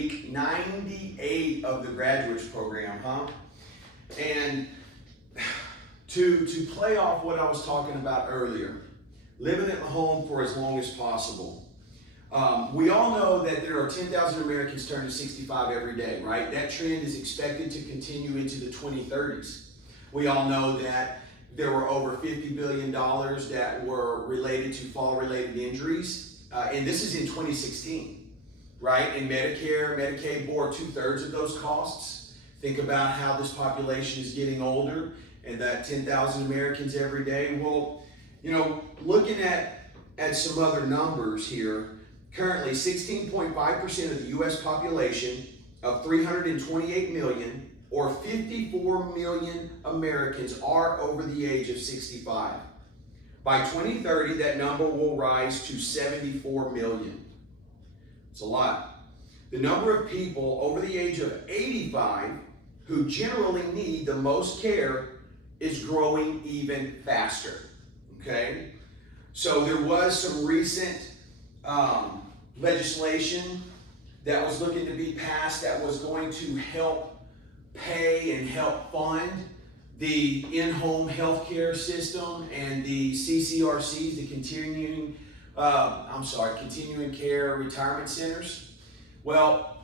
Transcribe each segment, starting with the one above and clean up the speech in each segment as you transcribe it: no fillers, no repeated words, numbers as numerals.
week 98 of the graduates program, huh? And to play off what I was talking about earlier, living at home for as long as possible. We all know that there are 10,000 Americans turning 65 every day, right? That trend is expected to continue into the 2030s. We all know that there were over $50 billion that were related to fall-related injuries, and this is in 2016, right? And Medicare, Medicaid bore 2/3 of those costs. Think about how this population is getting older and that 10,000 Americans every day. Well, you know, looking at some other numbers here, currently 16.5% of the U.S. population of 328 million, or 54 million Americans, are over the age of 65. By 2030, that number will rise to 74 million. It's a lot. The number of people over the age of 85 who generally need the most care is growing even faster, okay? So there was some recent legislation that was looking to be passed that was going to help pay and help fund the in-home healthcare system and the CCRCs, the continuing care retirement centers. Well,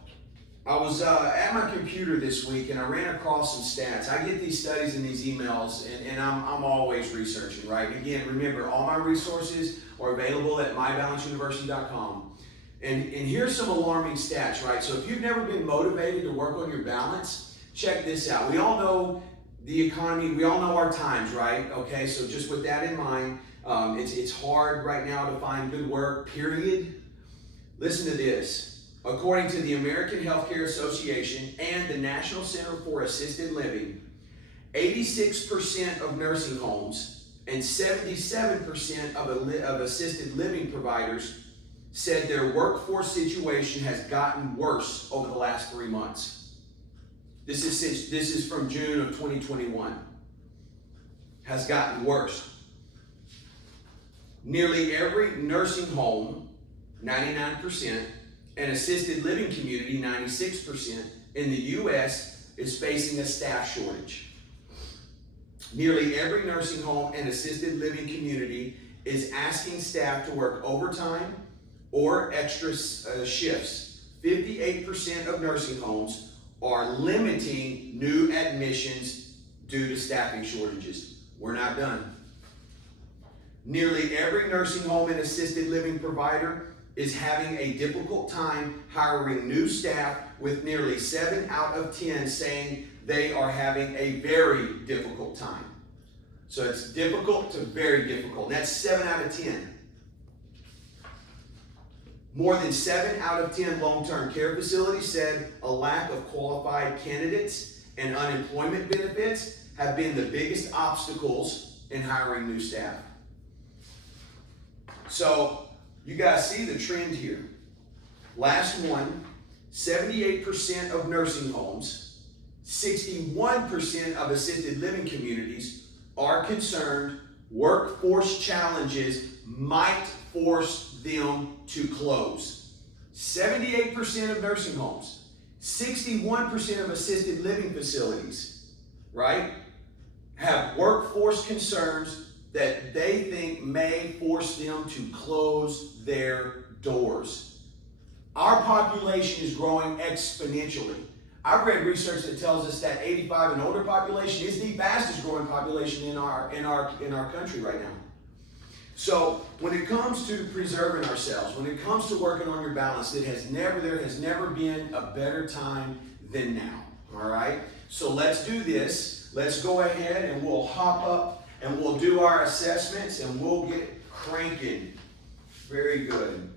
I was at my computer this week and I ran across some stats. I get these studies and these emails, and I'm always researching, right? Again, remember, all my resources are available at mybalanceuniversity.com. And here's some alarming stats, right? So if you've never been motivated to work on your balance, check this out. We all know the economy, we all know our times, right? Okay, so just with that in mind, it's hard right now to find good work, period. Listen to this. According to the American Healthcare Association and the National Center for Assisted Living, 86% of nursing homes and 77% of assisted living providers said their workforce situation has gotten worse over the last 3 months. This is from June of 2021. Has gotten worse. Nearly every nursing home, 99%, and assisted living community, 96%, in the U.S. is facing a staff shortage. Nearly every nursing home and assisted living community is asking staff to work overtime or extra shifts. 58% of nursing homes are limiting new admissions due to staffing shortages. We're not done. Nearly every nursing home and assisted living provider is having a difficult time hiring new staff, with nearly 7 out of 10 saying they are having a very difficult time. So it's difficult to very difficult. That's 7 out of 10. More than 7 out of 10 long-term care facilities said a lack of qualified candidates and unemployment benefits have been the biggest obstacles in hiring new staff. So you guys see the trend here. Last one, 78% of nursing homes, 61% of assisted living communities are concerned workforce challenges might force them to close. 78% of nursing homes, 61% of assisted living facilities, right, have workforce concerns that they think may force them to close their doors. Our population is growing exponentially. I've read research that tells us that 85 and older population is the fastest growing population in our country right now. So when it comes to preserving ourselves, when it comes to working on your balance, there has never been a better time than now. All right? So let's do this. Let's go ahead and we'll hop up and we'll do our assessments and we'll get cranking. Very good.